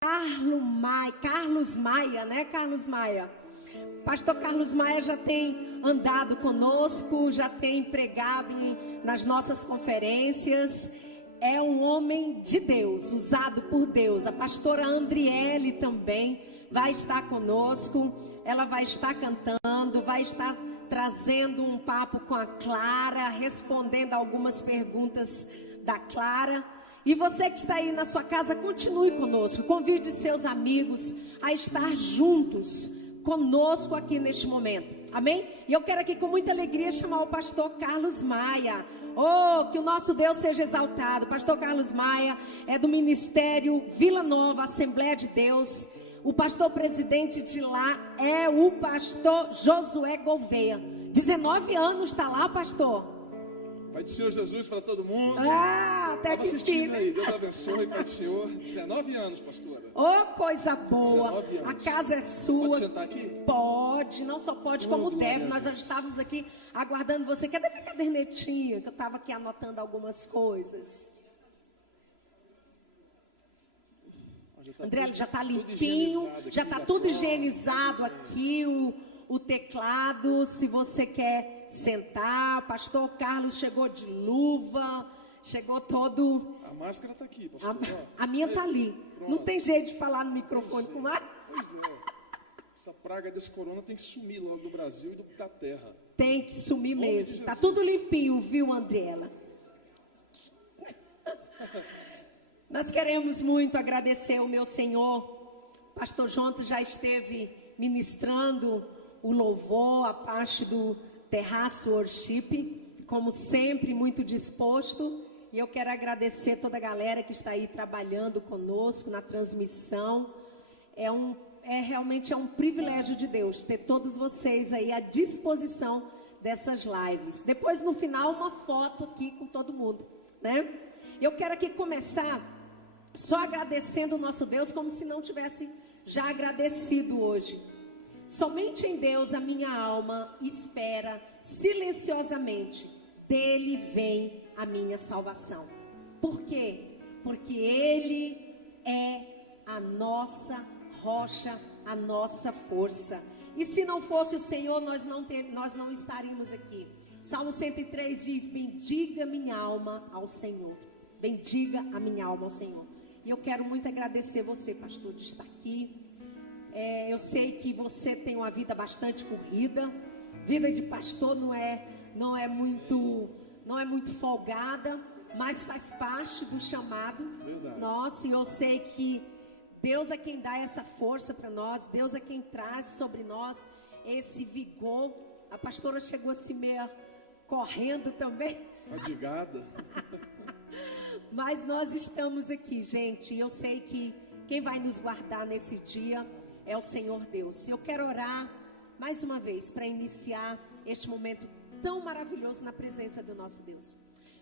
Carlos Maia, né, Carlos Maia? Pastor Carlos Maia já tem andado conosco, já tem pregado nas nossas conferências. É um homem de Deus, usado por Deus. A pastora Andriele também vai estar conosco. Ela vai estar cantando, vai estar trazendo um papo com a Clara, respondendo algumas perguntas da Clara. E você que está aí na sua casa, continue conosco. Convide seus amigos a estar juntos conosco aqui neste momento. Amém? E eu quero aqui com muita alegria chamar o pastor Carlos Maia. Oh, que o nosso Deus seja exaltado. Pastor Carlos Maia é do Ministério Vila Nova, Assembleia de Deus. O pastor presidente de lá é o pastor Josué Gouveia. 19 anos está lá, pastor. Pai do Senhor Jesus para todo mundo. Ah, até que enfim. Aí, Deus abençoe, Pai do Senhor. 19 anos, pastora. Oh, coisa boa. A casa é sua. Pode sentar aqui? Pode, não só pode, como deve. Nós já estávamos aqui aguardando você. Cadê minha cadernetinha? Que eu estava aqui anotando algumas coisas. André, já está limpinho, já está tudo higienizado aqui, o teclado. Se você quer sentar, pastor Carlos chegou de luva, chegou todo... A máscara está aqui, pastor. A minha está ali. Pronto. Não tem jeito de falar no microfone com mais. Pois é. Essa praga desse corona tem que sumir logo do Brasil e da terra. Tem que sumir mesmo. Está tudo limpinho, viu, Andriela? Nós queremos muito agradecer o meu Senhor. Pastor Jontas já esteve ministrando o louvor, a parte do Terraço Worship, como sempre, muito disposto. E eu quero agradecer toda a galera que está aí trabalhando conosco na transmissão. Realmente um privilégio de Deus ter todos vocês aí à disposição dessas lives. Depois, no final, uma foto aqui com todo mundo, né? Eu quero aqui começar só agradecendo o nosso Deus, como se não tivesse já agradecido hoje. Somente em Deus a minha alma espera silenciosamente, dele vem a minha salvação. Por quê? Porque ele é a nossa rocha, a nossa força. E se não fosse o Senhor, nós não estaríamos aqui. Salmo 103 diz: bendiga minha alma ao Senhor. Bendiga a minha alma ao Senhor. E eu quero muito agradecer você, pastor, de estar aqui. Eu sei que você tem uma vida bastante corrida. Vida de pastor não é muito folgada, mas faz parte do chamado. Verdade. Nosso. E eu sei que Deus é quem dá essa força para nós. Deus é quem traz sobre nós esse vigor. A pastora chegou assim meio correndo também. Fadigada. Mas nós estamos aqui, gente. Eu sei que quem vai nos guardar nesse dia é o Senhor Deus. Eu quero orar mais uma vez para iniciar este momento tão maravilhoso na presença do nosso Deus.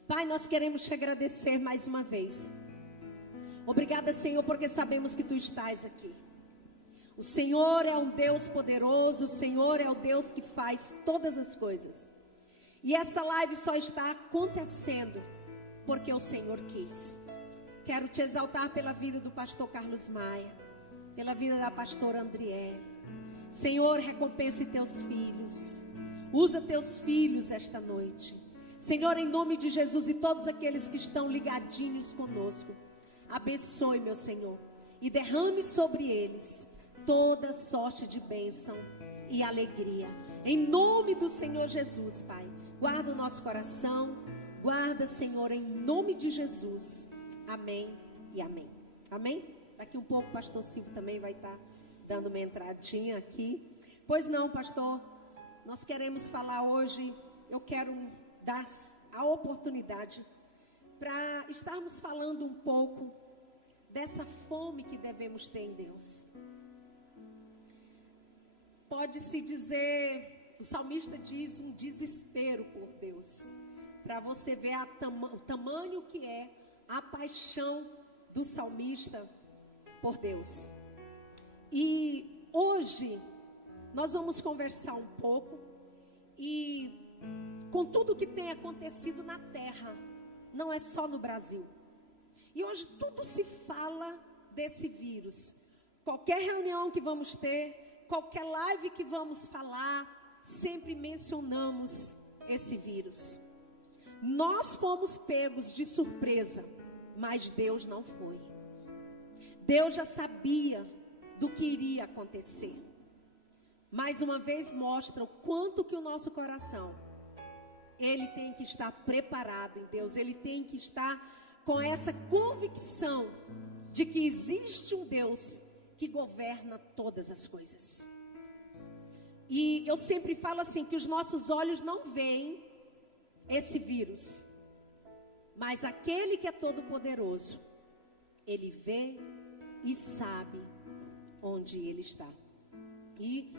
Pai, nós queremos te agradecer mais uma vez. Obrigada, Senhor, porque sabemos que Tu estás aqui. O Senhor é um Deus poderoso, o Senhor é o Deus que faz todas as coisas. E essa live só está acontecendo porque o Senhor quis. Quero te exaltar pela vida do pastor Carlos Maia, pela vida da pastora Andriele. Senhor, recompense teus filhos. Usa teus filhos esta noite. Senhor, em nome de Jesus, e todos aqueles que estão ligadinhos conosco, abençoe, meu Senhor, e derrame sobre eles toda sorte de bênção e alegria. Em nome do Senhor Jesus, Pai, guarda o nosso coração. Guarda, Senhor, em nome de Jesus. Amém e amém. Amém? Daqui um pouco o pastor Silvio também vai estar dando uma entradinha aqui. Pois não, pastor, nós queremos falar hoje. Eu quero dar a oportunidade para estarmos falando um pouco dessa fome que devemos ter em Deus. Pode-se dizer, o salmista diz, um desespero por Deus. Para você ver o tamanho que é a paixão do salmista por Deus. E hoje nós vamos conversar um pouco e com tudo que tem acontecido na terra, não é só no Brasil. E hoje tudo se fala desse vírus. Qualquer reunião que vamos ter, qualquer live que vamos falar, sempre mencionamos esse vírus. Nós fomos pegos de surpresa, mas Deus não foi. Deus já sabia do que iria acontecer. Mais uma vez mostra o quanto que o nosso coração, ele tem que estar preparado em Deus, ele tem que estar com essa convicção de que existe um Deus que governa todas as coisas. E eu sempre falo assim, que os nossos olhos não veem esse vírus, mas aquele que é todo poderoso, ele vê e sabe onde ele está. E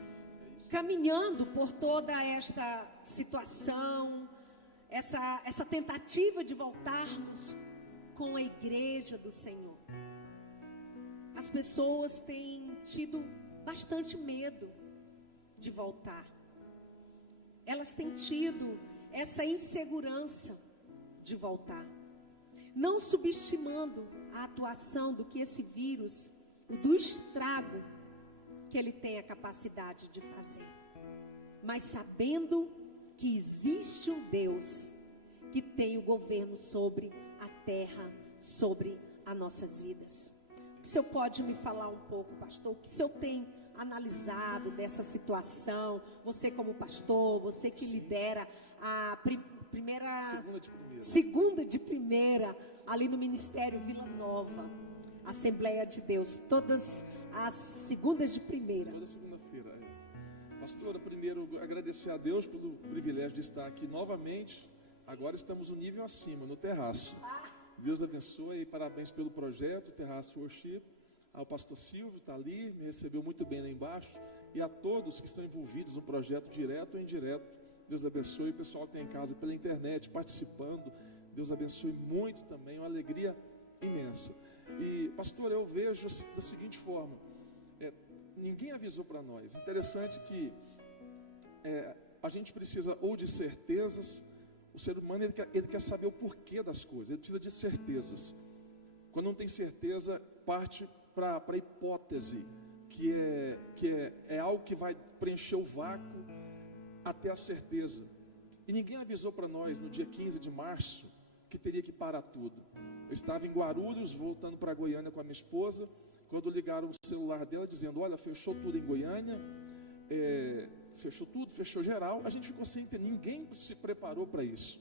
caminhando por toda esta situação, essa tentativa de voltarmos com a igreja do Senhor, as pessoas têm tido bastante medo de voltar. Elas têm tido essa insegurança de voltar, não subestimando a atuação do que esse vírus, do estrago que ele tem a capacidade de fazer, mas sabendo que existe um Deus que tem o governo sobre a terra, sobre as nossas vidas. O senhor pode me falar um pouco, pastor, o que o senhor tem analisado dessa situação? Você como pastor, você que lidera a segunda de primeira, ali no Ministério Vila Nova, Assembleia de Deus, todas as segundas de primeira. Toda segunda-feira. Pastora, primeiro agradecer a Deus pelo privilégio de estar aqui novamente. Agora estamos um nível acima, no terraço. Deus abençoe e parabéns pelo projeto, Terraço Worship. Ao pastor Silvio, está ali, me recebeu muito bem lá embaixo. E a todos que estão envolvidos no projeto, direto ou indireto, Deus abençoe. O pessoal que está em casa pela internet, participando, Deus abençoe muito também, uma alegria imensa. E, pastor, eu vejo da seguinte forma, ninguém avisou para nós. Interessante que a gente precisa ou de certezas. O ser humano ele quer saber o porquê das coisas, ele precisa de certezas. Quando não tem certeza, parte para a hipótese, que é algo que vai preencher o vácuo até a certeza. E ninguém avisou para nós no dia 15 de março que teria que parar tudo. Eu estava em Guarulhos, voltando para Goiânia com a minha esposa, quando ligaram o celular dela dizendo, olha, fechou tudo em Goiânia, fechou tudo, fechou geral. A gente ficou sem entender, ninguém se preparou para isso.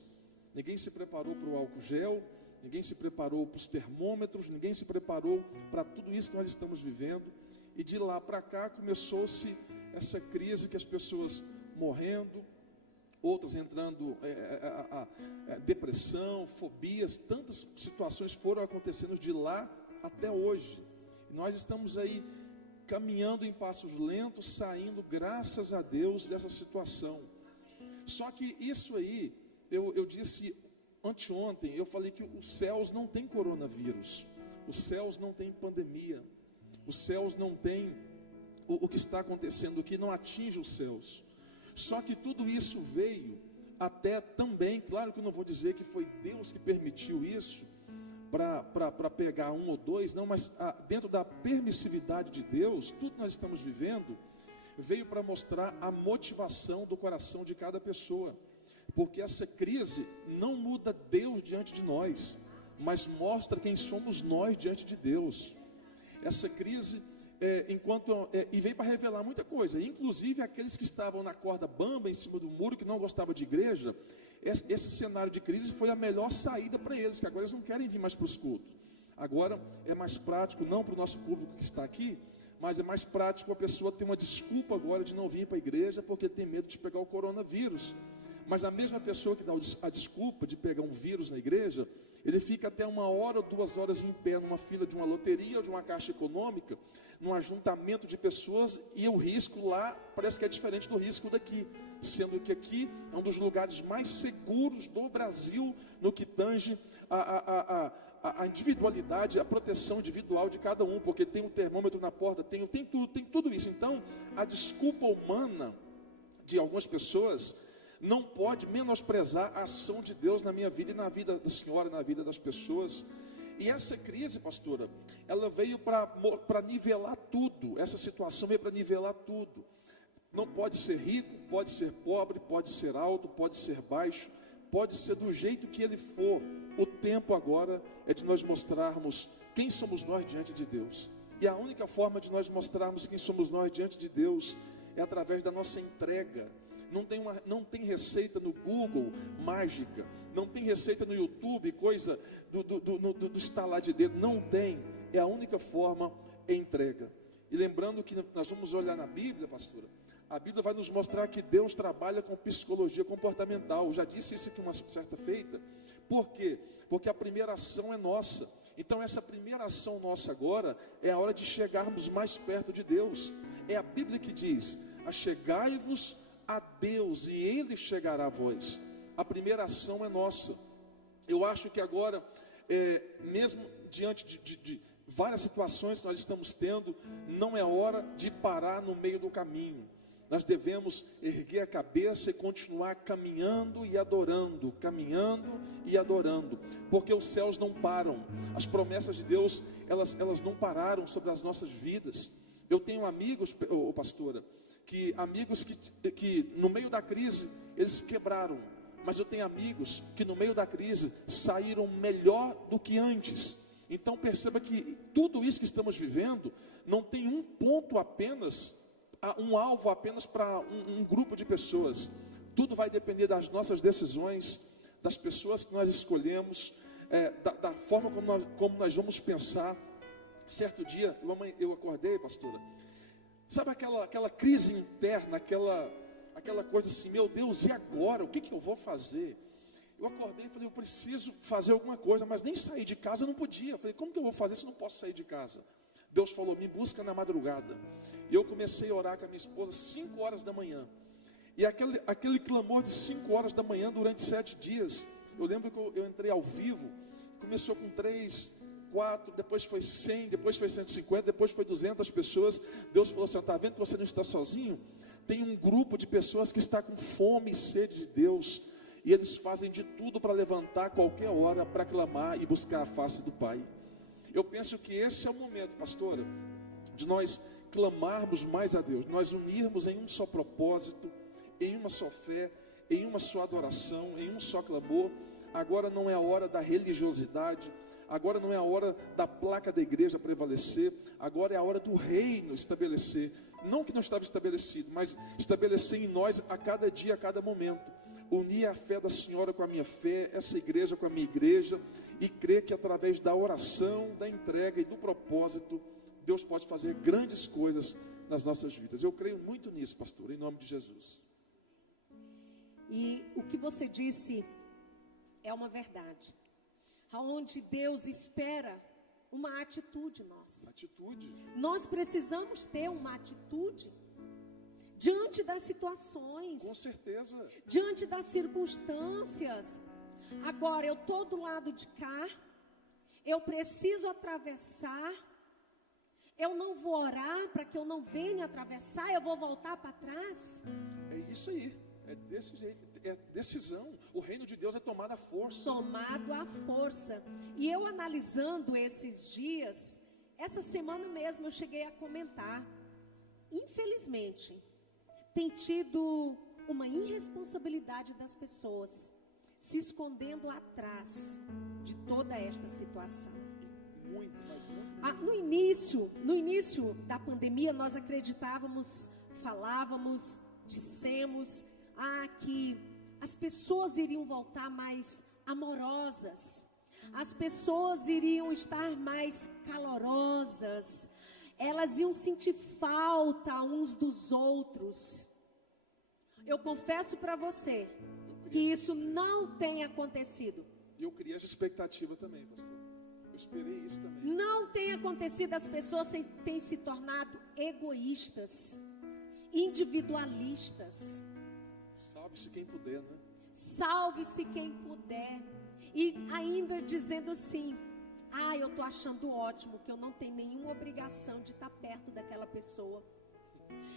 Ninguém se preparou para o álcool gel, ninguém se preparou para os termômetros, ninguém se preparou para tudo isso que nós estamos vivendo. E de lá para cá começou-se essa crise, que as pessoas morrendo, outras entrando depressão, fobias, tantas situações foram acontecendo de lá até hoje. E nós estamos aí caminhando em passos lentos, saindo, graças a Deus, dessa situação. Só que isso aí, eu disse anteontem, eu falei que os céus não tem coronavírus, os céus não tem pandemia, os céus não tem o que está acontecendo aqui, não atinge os céus. Só que tudo isso veio até também, claro que eu não vou dizer que foi Deus que permitiu isso, para pegar um ou dois, não, mas dentro da permissividade de Deus, tudo que nós estamos vivendo, veio para mostrar a motivação do coração de cada pessoa, porque essa crise não muda Deus diante de nós, mas mostra quem somos nós diante de Deus. Essa crise, e veio para revelar muita coisa, inclusive aqueles que estavam na corda bamba, em cima do muro, que não gostavam de igreja. Esse cenário de crise foi a melhor saída para eles, que agora eles não querem vir mais para os cultos. Agora é mais prático, não para o nosso público que está aqui, mas é mais prático a pessoa ter uma desculpa agora de não vir para a igreja, porque tem medo de pegar o coronavírus. Mas a mesma pessoa que dá a desculpa de pegar um vírus na igreja, ele fica até 1 hora ou 2 horas em pé numa fila de uma loteria ou de uma caixa econômica, num ajuntamento de pessoas, e o risco lá parece que é diferente do risco daqui, sendo que aqui é um dos lugares mais seguros do Brasil no que tange a individualidade, a proteção individual de cada um, porque tem um termômetro na porta, tem tudo isso. Então, a desculpa humana de algumas pessoas não pode menosprezar a ação de Deus na minha vida e na vida da senhora, na vida das pessoas. E essa crise, pastora, ela veio para nivelar tudo. Essa situação veio para nivelar tudo. Não pode ser rico, pode ser pobre, pode ser alto, pode ser baixo, pode ser do jeito que ele for. O tempo agora é de nós mostrarmos quem somos nós diante de Deus. E a única forma de nós mostrarmos quem somos nós diante de Deus é através da nossa entrega. Não tem receita no Google mágica, não tem receita no YouTube, coisa do estalar de dedo, não tem. É a única forma, é entrega. E lembrando que nós vamos olhar na Bíblia, pastora, a Bíblia vai nos mostrar que Deus trabalha com psicologia comportamental. Eu já disse isso aqui uma certa feita. Por quê? Porque a primeira ação é nossa. Então essa primeira ação nossa agora é a hora de chegarmos mais perto de Deus. É a Bíblia que diz: achegai-vos a Deus e Ele chegará a vós. A primeira ação é nossa. Eu acho que agora, mesmo diante de várias situações que nós estamos tendo, não é hora de parar no meio do caminho. Nós devemos erguer a cabeça e continuar caminhando e adorando, porque os céus não param. As promessas de Deus, elas não pararam sobre as nossas vidas. Eu tenho amigos, pastora, amigos que no meio da crise, eles quebraram. Mas eu tenho amigos que no meio da crise saíram melhor do que antes. Então perceba que tudo isso que estamos vivendo não tem um ponto apenas, um alvo apenas para um grupo de pessoas. Tudo vai depender das nossas decisões, das pessoas que nós escolhemos, da forma como nós vamos pensar. Certo dia, eu acordei, pastora, sabe aquela crise interna, aquela coisa assim: meu Deus, e agora? O que eu vou fazer? Eu acordei e falei: eu preciso fazer alguma coisa, mas nem sair de casa eu não podia. Eu falei: como que eu vou fazer se eu não posso sair de casa? Deus falou: me busca na madrugada. E eu comecei a orar com a minha esposa 5 horas da manhã. E aquele clamor de 5 horas da manhã durante 7 dias. Eu lembro que eu entrei ao vivo, começou com 3, 4, depois foi 100, depois foi 150, depois foi 200 pessoas. Deus falou assim: está vendo que você não está sozinho? Tem um grupo de pessoas que está com fome e sede de Deus, e eles fazem de tudo para levantar a qualquer hora, para clamar e buscar a face do Pai. Eu penso que esse é o momento, pastora, de nós clamarmos mais a Deus, nós unirmos em um só propósito, em uma só fé, em uma só adoração, em um só clamor. Agora não é a hora da religiosidade, agora não é a hora da placa da igreja prevalecer, agora é a hora do reino estabelecer. Não que não estava estabelecido, mas estabelecer em nós a cada dia, a cada momento. Unir a fé da senhora com a minha fé, essa igreja com a minha igreja, e crer que através da oração, da entrega e do propósito, Deus pode fazer grandes coisas nas nossas vidas. Eu creio muito nisso, pastor, em nome de Jesus. E o que você disse é uma verdade. Aonde Deus espera uma atitude nossa. Atitude. Nós precisamos ter uma atitude diante das situações. Com certeza. Diante das circunstâncias. Agora eu estou do lado de cá, eu preciso atravessar, eu não vou orar para que eu não venha atravessar, eu vou voltar para trás. É isso aí, é desse jeito, é decisão. O reino de Deus é tomado à força. Tomado à força. E eu analisando esses dias, essa semana mesmo eu cheguei a comentar, infelizmente, tem tido uma irresponsabilidade das pessoas, se escondendo atrás de toda esta situação. Muito. No início da pandemia, nós acreditávamos, falávamos, dissemos que as pessoas iriam voltar mais amorosas, as pessoas iriam estar mais calorosas, elas iam sentir falta uns dos outros. Eu confesso para você que isso não tem acontecido. E eu criei essa expectativa também, pastor. Eu esperei isso também. Não tem acontecido, as pessoas têm se tornado egoístas, individualistas. Salve-se quem puder, né? Salve-se quem puder. E ainda dizendo assim: eu estou achando ótimo que eu não tenho nenhuma obrigação de estar perto daquela pessoa.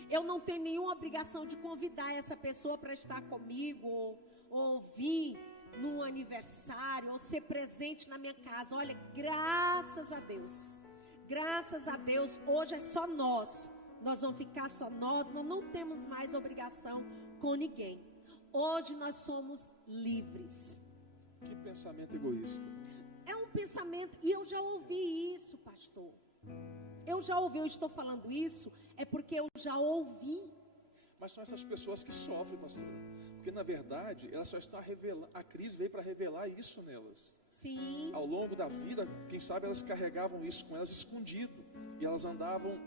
Eu não tenho nenhuma obrigação de convidar essa pessoa para estar comigo ou vir num aniversário ou ser presente na minha casa. Olha, graças a Deus, hoje é só nós vamos ficar só nós não temos mais obrigação com ninguém. Hoje nós somos livres. Que pensamento egoísta. É um pensamento, e eu já ouvi isso, pastor. Eu estou falando isso, é porque eu já ouvi. Mas são essas pessoas que sofrem, pastor. Porque na verdade, elas só estão revelando, a crise veio para revelar isso nelas. Sim. Ao longo da vida, quem sabe elas carregavam isso com elas escondido. E elas andavam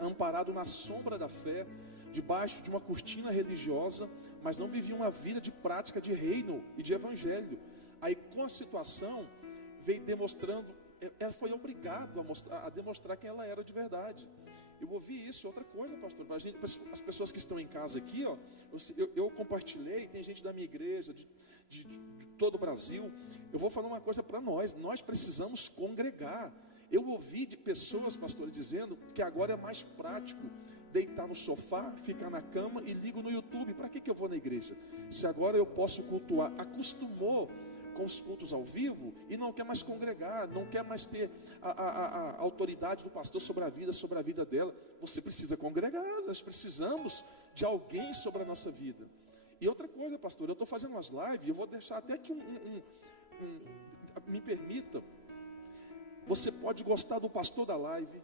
amparado na sombra da fé, debaixo de uma cortina religiosa, mas não viviam uma vida de prática de reino e de evangelho. Aí com a situação, veio demonstrando, ela foi obrigada a demonstrar quem ela era de verdade. Eu ouvi isso, outra coisa, pastor, as pessoas que estão em casa aqui, ó, eu compartilhei, tem gente da minha igreja, de todo o Brasil. Eu vou falar uma coisa para nós precisamos congregar. Eu ouvi de pessoas, pastor, dizendo que agora é mais prático deitar no sofá, ficar na cama e ligo no YouTube. Para que eu vou na igreja? Se agora eu posso cultuar, acostumou com os cultos ao vivo e não quer mais congregar, não quer mais ter a autoridade do pastor sobre a vida dela. Você precisa congregar, nós precisamos de alguém sobre a nossa vida. E outra coisa, pastor, eu estou fazendo umas lives, eu vou deixar até que me permita, você pode gostar do pastor da live,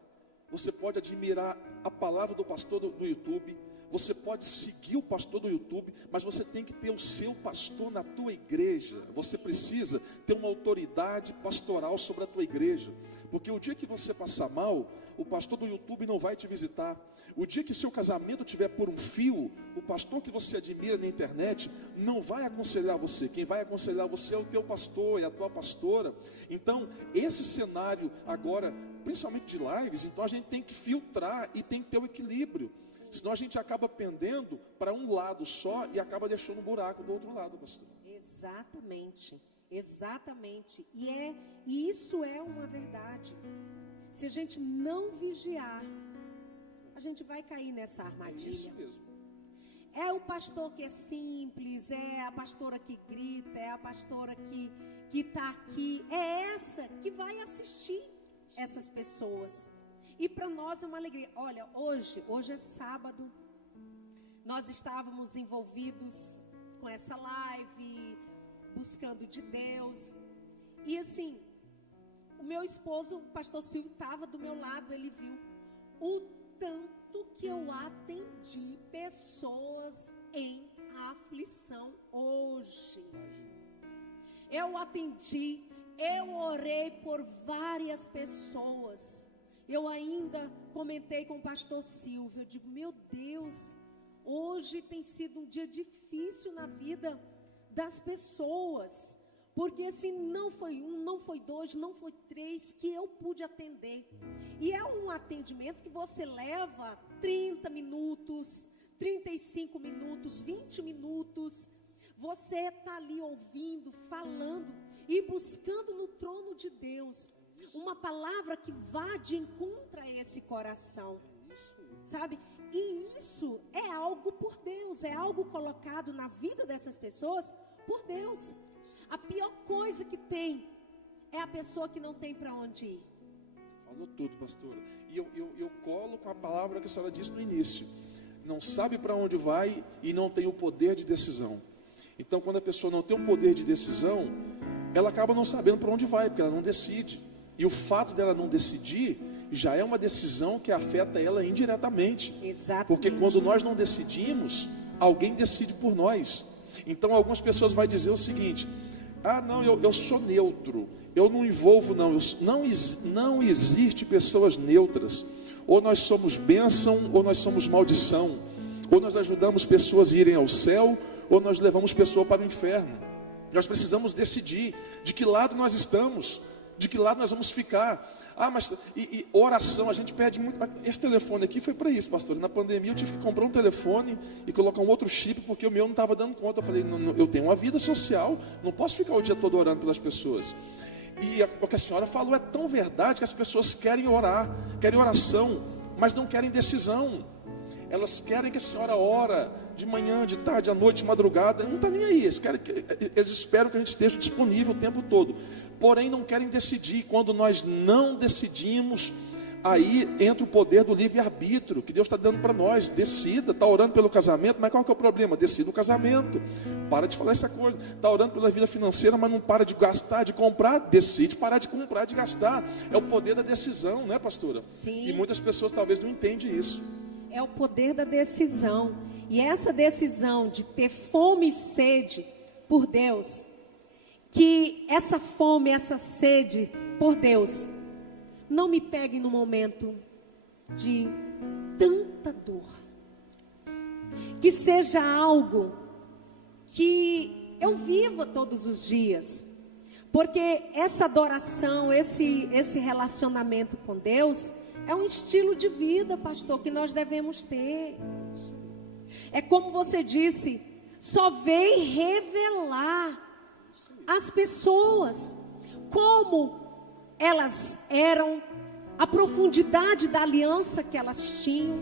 você pode admirar a palavra do pastor do YouTube, você pode seguir o pastor do YouTube, mas você tem que ter o seu pastor na tua igreja. Você precisa ter uma autoridade pastoral sobre a tua igreja, porque o dia que você passar mal, o pastor do YouTube não vai te visitar. O dia que seu casamento estiver por um fio, o pastor que você admira na internet não vai aconselhar você. Quem vai aconselhar você é o teu pastor, é a tua pastora. Então, esse cenário agora, principalmente de lives, então a gente tem que filtrar e tem que ter o equilíbrio. Senão a gente acaba pendendo para um lado só e acaba deixando um buraco do outro lado, pastor. Exatamente. E isso é uma verdade. Se a gente não vigiar, a gente vai cair nessa armadilha. É isso mesmo. É o pastor que é simples, é a pastora que grita, é a pastora que está aqui. É essa que vai assistir essas pessoas. E para nós é uma alegria. Olha, hoje é sábado. Nós estávamos envolvidos com essa live, buscando de Deus. E assim, o meu esposo, o pastor Silvio, estava do meu lado, ele viu o tanto que eu atendi pessoas em aflição hoje. Eu atendi, eu orei por várias pessoas. Eu ainda comentei com o pastor Silvio, eu digo, meu Deus, hoje tem sido um dia difícil na vida das pessoas, porque assim, não foi um, não foi dois, não foi três que eu pude atender. E é um atendimento que você leva 30 minutos, 35 minutos, 20 minutos, você está ali ouvindo, falando e buscando no trono de Deus uma palavra que vá de encontro a esse coração, sabe? E isso é algo por Deus, é algo colocado na vida dessas pessoas por Deus. A pior coisa que tem é a pessoa que não tem para onde ir. Falou tudo, pastora. E eu colo com a palavra que a senhora disse no início. Não sabe para onde vai e não tem o poder de decisão. Então, quando a pessoa não tem o poder de decisão, ela acaba não sabendo para onde vai, porque ela não decide. E o fato dela não decidir já é uma decisão que afeta ela indiretamente. Exatamente. Porque quando nós não decidimos, alguém decide por nós. Então algumas pessoas vão dizer o seguinte: ah, não, eu sou neutro, eu não envolvo, não existe pessoas neutras. Ou nós somos bênção, ou nós somos maldição. Ou nós ajudamos pessoas a irem ao céu, ou nós levamos pessoas para o inferno. Nós precisamos decidir de que lado nós estamos, de que lado nós vamos ficar. Ah, mas oração, a gente perde muito. Esse telefone aqui foi para isso, pastor. Na pandemia eu tive que comprar um telefone e colocar um outro chip, porque o meu não estava dando conta. Eu falei, não, eu tenho uma vida social, não posso ficar o dia todo orando pelas pessoas. E o que a senhora falou é tão verdade, que as pessoas querem orar, querem oração, mas não querem decisão. Elas querem que a senhora ora de manhã, de tarde, à noite, de madrugada. Não está nem aí. Eles esperam que a gente esteja disponível o tempo todo. Porém, não querem decidir. Quando nós não decidimos, aí entra o poder do livre-arbítrio, que Deus está dando para nós. Decida. Está orando pelo casamento, mas qual que é o problema? Decida o casamento. Para de falar essa coisa. Está orando pela vida financeira, mas não para de gastar, de comprar. Decide parar de comprar, de gastar. É o poder da decisão, né, pastora? Sim. E muitas pessoas talvez não entendem isso. É o poder da decisão. E essa decisão de ter fome e sede por Deus, que essa fome, essa sede por Deus, não me pegue no momento de tanta dor. Que seja algo que eu viva todos os dias. Porque essa adoração, esse relacionamento com Deus, é um estilo de vida, pastor, que nós devemos ter. É como você disse, só veio revelar às pessoas como elas eram, a profundidade da aliança que elas tinham,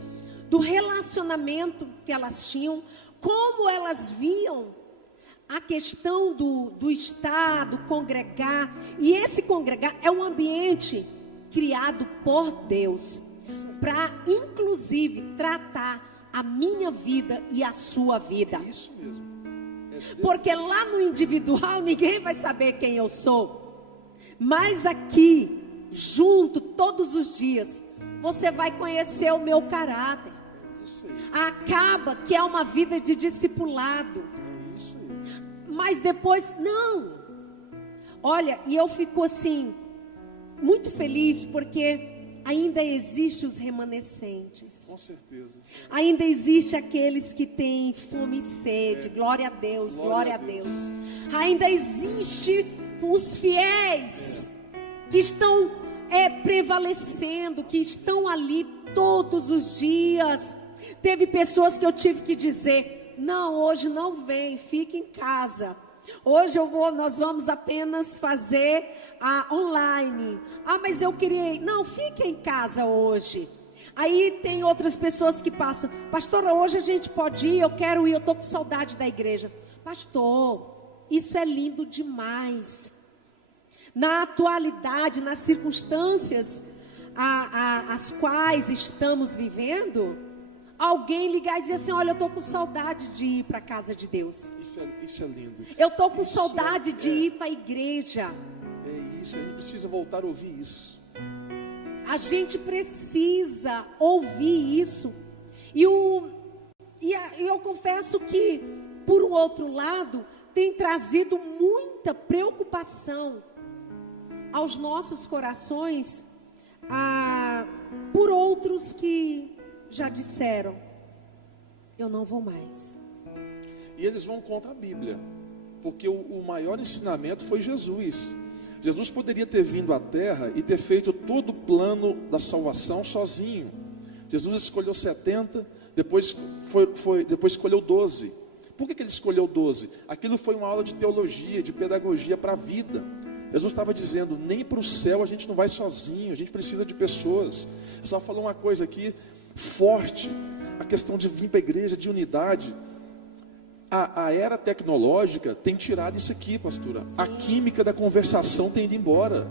do relacionamento que elas tinham, como elas viam a questão do estar, do congregar. E esse congregar é um ambiente criado por Deus, para inclusive tratar a minha vida e a sua vida. É isso mesmo. Porque lá no individual ninguém vai saber quem eu sou. Mas aqui, junto, todos os dias, você vai conhecer o meu caráter. É isso aí. Acaba que é uma vida de discipulado. É isso aí. Mas depois, não. Olha, e eu fico assim, muito feliz, porque ainda existem os remanescentes. Com certeza. Ainda existe aqueles que têm fome e sede. Glória a Deus, glória a Deus. Ainda existe os fiéis que estão prevalecendo, que estão ali todos os dias. Teve pessoas que eu tive que dizer: não, hoje não vem, fique em casa. Hoje nós vamos apenas fazer online. Mas eu queria ir. Não, fique em casa hoje. Aí tem outras pessoas que passam: pastora, hoje a gente pode ir, eu quero ir, eu estou com saudade da igreja. Pastor, isso é lindo demais. Na atualidade, nas circunstâncias as quais estamos vivendo, alguém ligar e dizer assim: olha, eu estou com saudade de ir para a casa de Deus. Isso é lindo. Eu estou com saudade de ir para a igreja. É isso, a gente precisa voltar a ouvir isso. A gente precisa ouvir isso. E eu confesso que, por um outro lado, tem trazido muita preocupação aos nossos corações, por outros que já disseram: eu não vou mais. E eles vão contra a Bíblia, porque o maior ensinamento foi Jesus. Jesus poderia ter vindo à terra e ter feito todo o plano da salvação sozinho. Jesus escolheu 70, depois escolheu 12. Por que ele escolheu 12? Aquilo foi uma aula de teologia, de pedagogia para a vida. Jesus estava dizendo: nem para o céu a gente não vai sozinho, a gente precisa de pessoas. Eu só falou uma coisa aqui forte, a questão de vir para a igreja, de unidade. A era tecnológica tem tirado isso aqui, pastora. Sim. A química da conversação tem ido embora.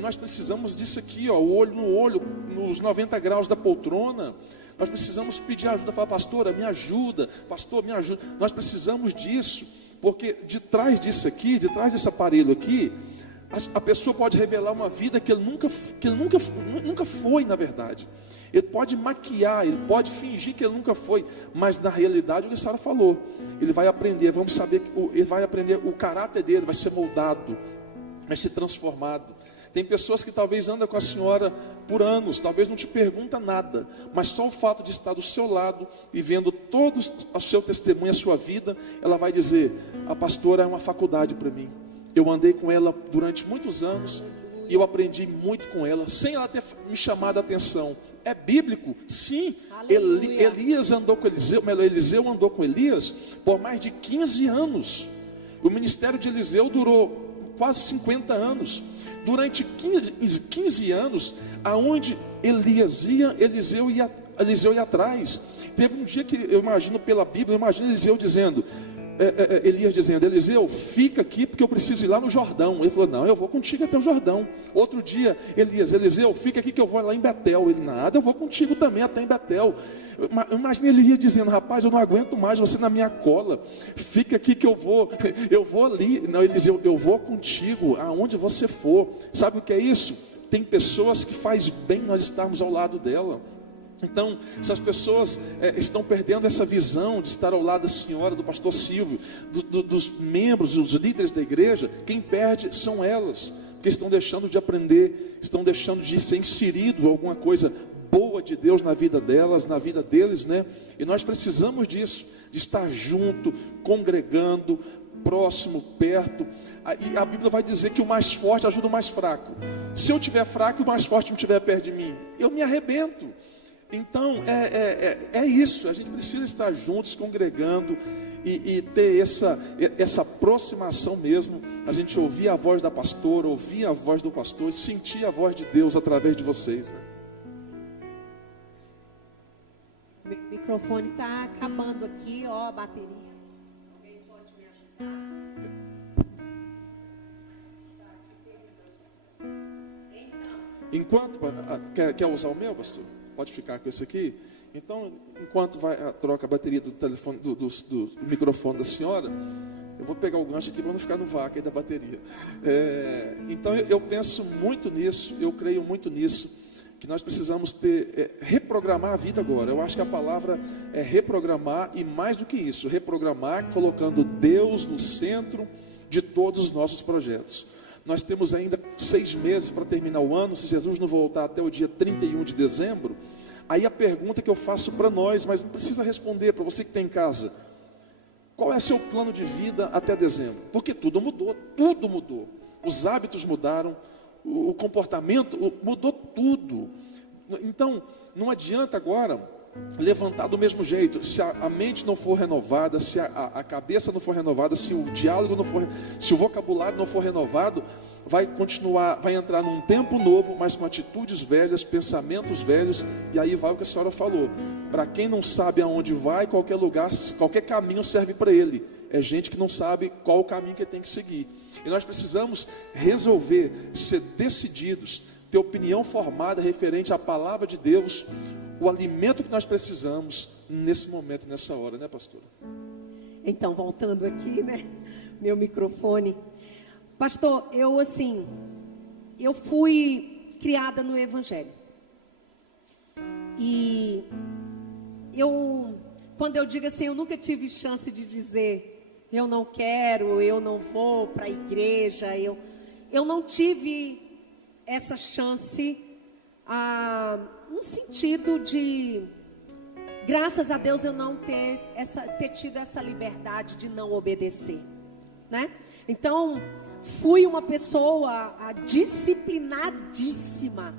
Nós precisamos disso aqui, ó, o olho no olho, nos 90 graus da poltrona. Nós precisamos pedir ajuda, falar: pastora, me ajuda, pastor, me ajuda. Nós precisamos disso, porque de trás disso aqui, de trás desse aparelho aqui, a pessoa pode revelar uma vida que ele nunca foi, na verdade. Ele pode maquiar, ele pode fingir que ele nunca foi, mas na realidade, o que a senhora falou, ele vai aprender, vamos saber, ele vai aprender o caráter dele, vai ser moldado, vai ser transformado. Tem pessoas que talvez andam com a senhora por anos, talvez não te pergunta nada, mas só o fato de estar do seu lado e vendo todo o seu testemunho, a sua vida, ela vai dizer: a pastora é uma faculdade para mim. Eu andei com ela durante muitos anos e eu aprendi muito com ela, sem ela ter me chamado a atenção. É bíblico? Sim. Elias andou com Eliseu andou com Elias por mais de 15 anos. O ministério de Eliseu durou quase 50 anos. Durante 15 anos, aonde Elias ia, Eliseu ia atrás. Teve um dia que eu imagino pela Bíblia, eu imagino Eliseu dizendo, Elias dizendo, Eliseu, fica aqui porque eu preciso ir lá no Jordão. Ele falou, não, eu vou contigo até o Jordão. Outro dia, Eliseu, fica aqui que eu vou lá em Betel. Ele, nada, eu vou contigo também até em Betel. Imagina Elias dizendo, rapaz, eu não aguento mais você na minha cola, fica aqui que eu vou ali. Não, Eliseu, eu vou contigo aonde você for. Sabe o que é isso? Tem pessoas que faz bem nós estarmos ao lado dela. Então, essas pessoas estão perdendo essa visão de estar ao lado da senhora, do pastor Silvio, dos membros, dos líderes da igreja. Quem perde são elas, porque estão deixando de aprender, estão deixando de ser inserido alguma coisa boa de Deus na vida delas, na vida deles, né? E nós precisamos disso, de estar junto, congregando, próximo, perto. E a Bíblia vai dizer que o mais forte ajuda o mais fraco. Se eu estiver fraco e o mais forte não estiver perto de mim, eu me arrebento. Então, é isso, a gente precisa estar juntos, congregando e ter essa aproximação mesmo, a gente ouvir a voz da pastora, ouvir a voz do pastor, sentir a voz de Deus através de vocês, né? O microfone está acabando aqui, ó, a bateria. Alguém pode me ajudar? Enquanto, quer usar o meu, pastor? Pode ficar com esse aqui? Então, enquanto troca a bateria do telefone, do microfone da senhora, eu vou pegar o gancho aqui para não ficar no vácuo aí da bateria. Então, eu penso muito nisso, eu creio muito nisso, que nós precisamos reprogramar a vida agora. Eu acho que a palavra é reprogramar, e mais do que isso, reprogramar colocando Deus no centro de todos os nossos projetos. Nós temos ainda 6 meses para terminar o ano. Se Jesus não voltar até o dia 31 de dezembro, aí a pergunta que eu faço para nós, mas não precisa responder, para você que está em casa: qual é seu plano de vida até dezembro? Porque tudo mudou, os hábitos mudaram, o comportamento mudou tudo. Então, não adianta agora levantar do mesmo jeito, se a mente não for renovada, se a cabeça não for renovada, se o diálogo não for, se o vocabulário não for renovado, vai entrar num tempo novo, mas com atitudes velhas, pensamentos velhos, e aí vai o que a senhora falou. Para quem não sabe aonde vai, qualquer lugar, qualquer caminho serve para ele. É gente que não sabe qual o caminho que tem que seguir. E nós precisamos resolver, ser decididos, ter opinião formada referente à palavra de Deus, o alimento que nós precisamos nesse momento, nessa hora, né, pastora? Então, voltando aqui, né, meu microfone. Pastor, eu fui criada no Evangelho. E quando eu digo assim, eu nunca tive chance de dizer, eu não quero, eu não vou para a igreja, eu não tive essa chance, no sentido de, graças a Deus, eu não ter tido essa liberdade de não obedecer, né? Então, fui uma pessoa disciplinadíssima,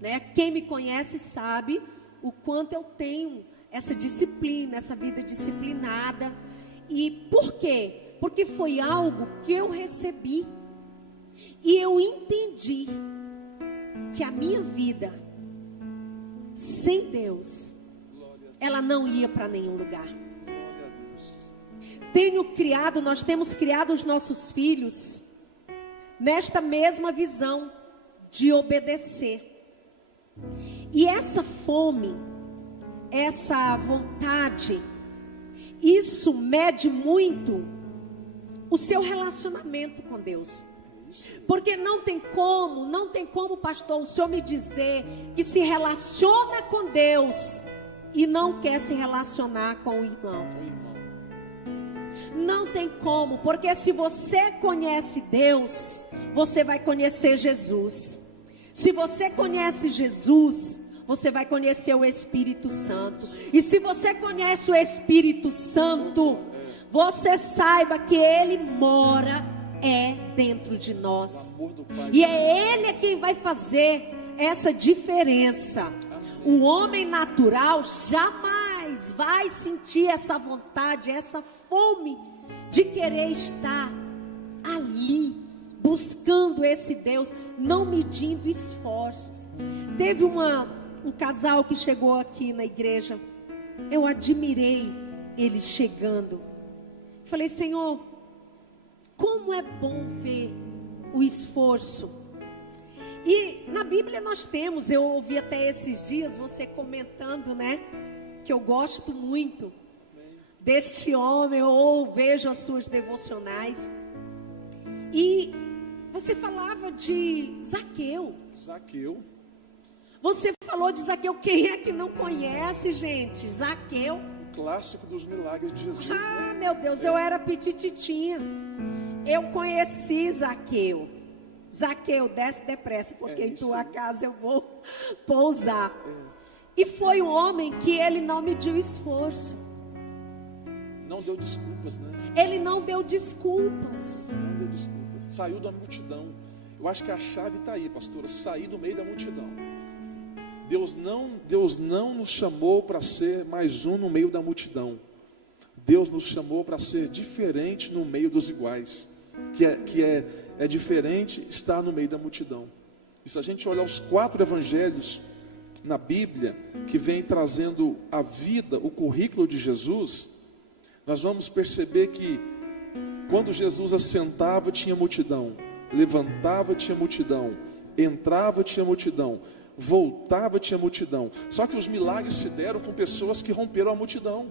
né? Quem me conhece sabe o quanto eu tenho essa disciplina, essa vida disciplinada. E por quê? Porque foi algo que eu recebi e eu entendi que a minha vida sem Deus, ela não ia para nenhum lugar. Nós temos criado os nossos filhos nesta mesma visão de obedecer. E essa fome, essa vontade, isso mede muito o seu relacionamento com Deus. Porque não tem como, pastor, o senhor me dizer que se relaciona com Deus e não quer se relacionar com o irmão. Não tem como, porque se você conhece Deus, você vai conhecer Jesus. Se você conhece Jesus, você vai conhecer o Espírito Santo. E se você conhece o Espírito Santo, você saiba que Ele mora dentro de nós. E é Ele quem vai fazer essa diferença. O homem natural jamais vai sentir essa vontade, essa fome de querer estar ali, buscando esse Deus, não medindo esforços. Teve um casal que chegou aqui na igreja, eu admirei eles chegando. Falei, Senhor, como é bom ver o esforço. E na Bíblia nós temos, eu ouvi até esses dias você comentando, né? Que eu gosto muito deste homem, ou vejo as suas devocionais. E você falava de Zaqueu. Zaqueu. Você falou de Zaqueu. Quem é que não conhece, gente? Zaqueu. Clássico dos milagres de Jesus. Ah, meu Deus, eu era petititinha. Eu conheci Zaqueu. Zaqueu, desce depressa, porque em tua casa eu vou pousar. E foi um homem que ele não mediu esforço. Não deu desculpas, né? Ele não deu desculpas. Não deu desculpas. Saiu da multidão. Eu acho que a chave está aí, pastora. Sair do meio da multidão. Deus não nos chamou para ser mais um no meio da multidão. Deus nos chamou para ser diferente no meio dos iguais. Que é diferente estar no meio da multidão. E se a gente olhar os 4 evangelhos na Bíblia, que vem trazendo a vida, o currículo de Jesus, nós vamos perceber que quando Jesus assentava tinha multidão, levantava tinha multidão, entrava tinha multidão, voltava tinha multidão. Só que os milagres se deram com pessoas que romperam a multidão.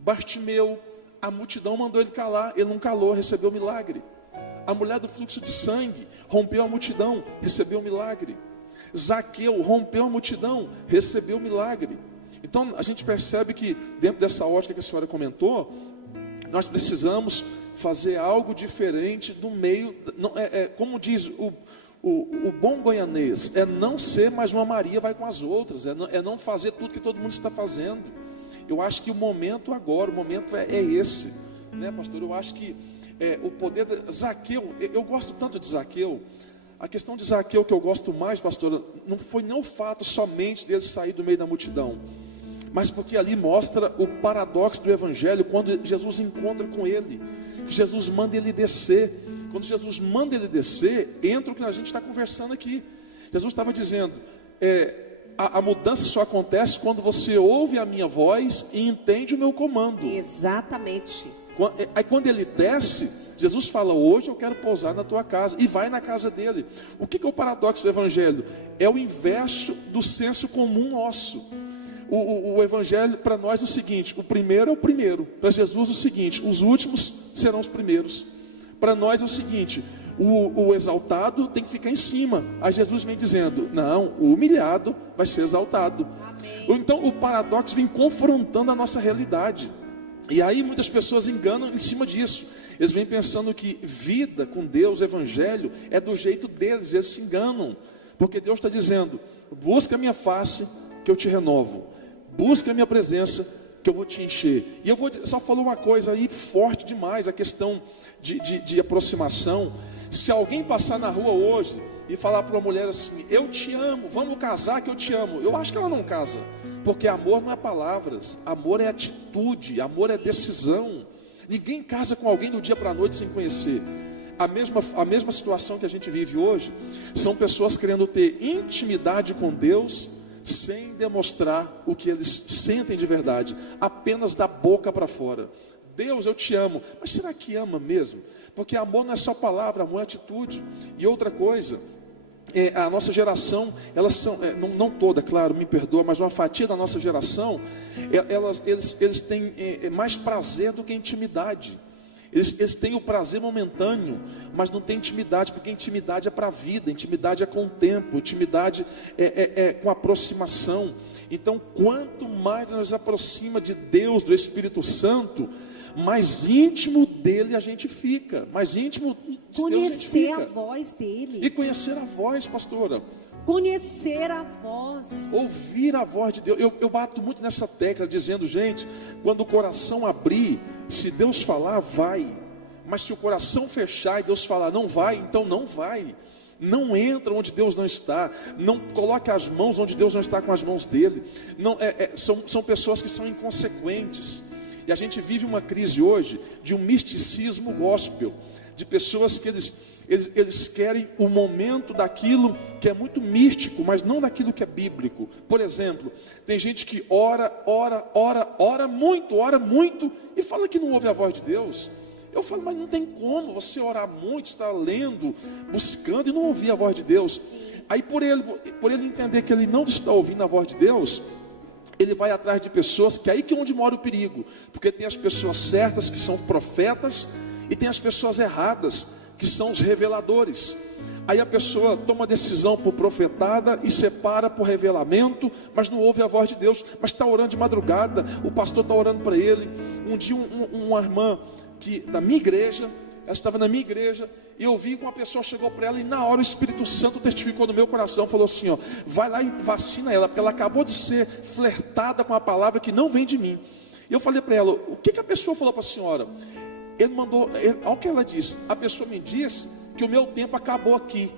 Bartimeu, a multidão mandou ele calar, ele não calou, recebeu o milagre. A mulher do fluxo de sangue rompeu a multidão, recebeu o milagre. Zaqueu rompeu a multidão, recebeu o milagre. Então a gente percebe que dentro dessa ótica que a senhora comentou, nós precisamos fazer algo diferente do meio. Como diz o bom goianês, é não ser mais uma Maria vai com as outras, é não fazer tudo que todo mundo está fazendo. Eu acho que o momento agora, o momento é esse, né, pastor? Eu acho que o poder de Zaqueu, eu gosto tanto de Zaqueu. A questão de Zaqueu que eu gosto mais, pastor, não foi nem o fato somente dele sair do meio da multidão, mas porque ali mostra o paradoxo do evangelho, quando Jesus encontra com ele, que Jesus manda ele descer. Quando Jesus manda ele descer, entra o que a gente está conversando aqui. Jesus estava dizendo, a mudança só acontece quando você ouve a minha voz e entende o meu comando. Exatamente. Aí quando ele desce, Jesus fala, hoje eu quero pousar na tua casa, e vai na casa dele. O que é o paradoxo do evangelho? É o inverso do senso comum nosso. O evangelho para nós é o seguinte, o primeiro é o primeiro. Para Jesus é o seguinte, os últimos serão os primeiros. Para nós é o seguinte, o exaltado tem que ficar em cima. Aí Jesus vem dizendo, não, o humilhado vai ser exaltado. Amém. Então o paradoxo vem confrontando a nossa realidade. E aí muitas pessoas enganam em cima disso. Eles vêm pensando que vida com Deus, evangelho, é do jeito deles. Eles se enganam. Porque Deus está dizendo, busca a minha face que eu te renovo. Busca a minha presença que eu vou te encher. E eu vou só falar uma coisa aí forte demais, a questão de aproximação. Se alguém passar na rua hoje e falar para uma mulher assim, eu te amo, vamos casar que eu te amo, eu acho que ela não casa. Porque amor não é palavras, amor é atitude, amor é decisão. Ninguém casa com alguém do dia para a noite sem conhecer. A mesma situação que a gente vive hoje, são pessoas querendo ter intimidade com Deus, sem demonstrar o que eles sentem de verdade, apenas da boca para fora. Deus, eu te amo, mas será que ama mesmo? Porque amor não é só palavra, amor é atitude. E outra coisa, a nossa geração, elas são, não toda, claro, me perdoa, mas uma fatia da nossa geração, eles têm mais prazer do que intimidade. Eles têm o prazer momentâneo, mas não têm intimidade, porque intimidade é para a vida, intimidade é com o tempo, intimidade é com aproximação. Então, quanto mais nos aproxima de Deus, do Espírito Santo, mais íntimo dele a gente fica, mais íntimo de Deus a gente fica. Conhecer a voz dele. E conhecer a voz, pastora. Conhecer a voz. Ouvir a voz de Deus. Eu bato muito nessa tecla, dizendo, gente, quando o coração abrir, se Deus falar, vai. Mas se o coração fechar e Deus falar, não vai, então não vai. Não entra onde Deus não está. Não coloque as mãos onde Deus não está com as mãos dele. Não, são pessoas que são inconsequentes. E a gente vive uma crise hoje de um misticismo gospel, de pessoas que eles querem o momento daquilo que é muito místico, mas não daquilo que é bíblico. Por exemplo, tem gente que ora muito e fala que não ouve a voz de Deus. Eu falo, mas não tem como você orar muito, estar lendo, buscando e não ouvir a voz de Deus. Aí por ele entender que ele não está ouvindo a voz de Deus, ele vai atrás de pessoas, que é aí que é onde mora o perigo. Porque tem as pessoas certas, que são profetas, e tem as pessoas erradas, que são os reveladores. Aí a pessoa toma decisão por profetada e separa por revelamento, mas não ouve a voz de Deus, mas está orando de madrugada, o pastor está orando para ele. Um dia uma irmã da minha igreja, ela estava na minha igreja, e eu vi que uma pessoa chegou para ela, e na hora o Espírito Santo testificou no meu coração, falou assim, ó, vai lá e vacina ela, porque ela acabou de ser flertada com a palavra que não vem de mim. E eu falei para ela, o que a pessoa falou para a senhora? Olha o que ela disse, a pessoa me disse que o meu tempo acabou aqui,